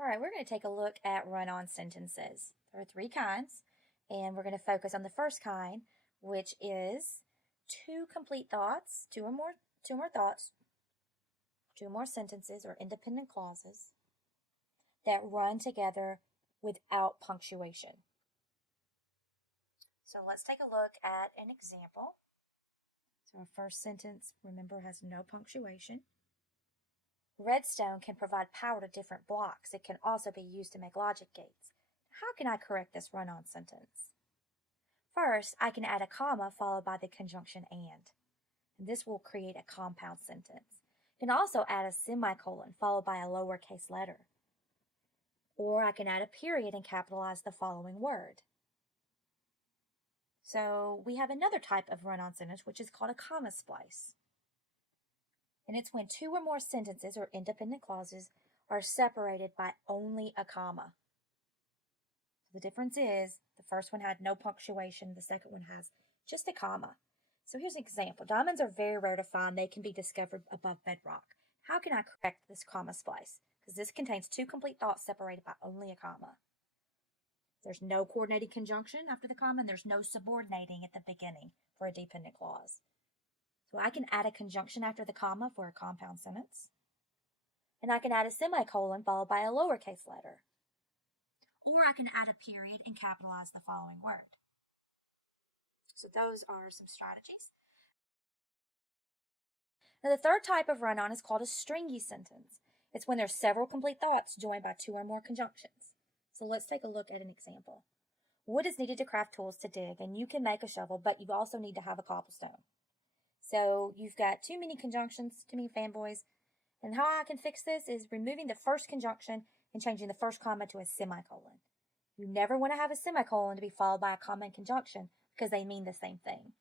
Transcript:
All right, we're going to take a look at run-on sentences. There are three kinds, and we're going to focus on the first kind, which is two complete thoughts, two or more thoughts, two more sentences or independent clauses that run together without punctuation. So let's take a look at an example. So our first sentence, remember, has no punctuation. Redstone can provide power to different blocks. It can also be used to make logic gates. How can I correct this run-on sentence? First, I can add a comma followed by the conjunction and this will create a compound sentence. I can also add a semicolon followed by a lowercase letter. Or I can add a period and capitalize the following word. So we have another type of run-on sentence, which is called a comma splice. And it's when two or more sentences or independent clauses are separated by only a comma. So the difference is the first one had no punctuation, the second one has just a comma. So here's an example. Diamonds are very rare to find. They can be discovered above bedrock. How can I correct this comma splice? Because this contains two complete thoughts separated by only a comma. There's no coordinating conjunction after the comma, and there's no subordinating at the beginning for a dependent clause. So I can add a conjunction after the comma for a compound sentence. And I can add a semicolon followed by a lowercase letter. Or I can add a period and capitalize the following word. So those are some strategies. Now the third type of run-on is called a stringy sentence. It's when there's several complete thoughts joined by two or more conjunctions. So let's take a look at an example. Wood is needed to craft tools to dig, and you can make a shovel, but you also need to have a cobblestone. So you've got too many conjunctions, too many fanboys. And how I can fix this is removing the first conjunction and changing the first comma to a semicolon. You never want to have a semicolon to be followed by a comma and conjunction because they mean the same thing.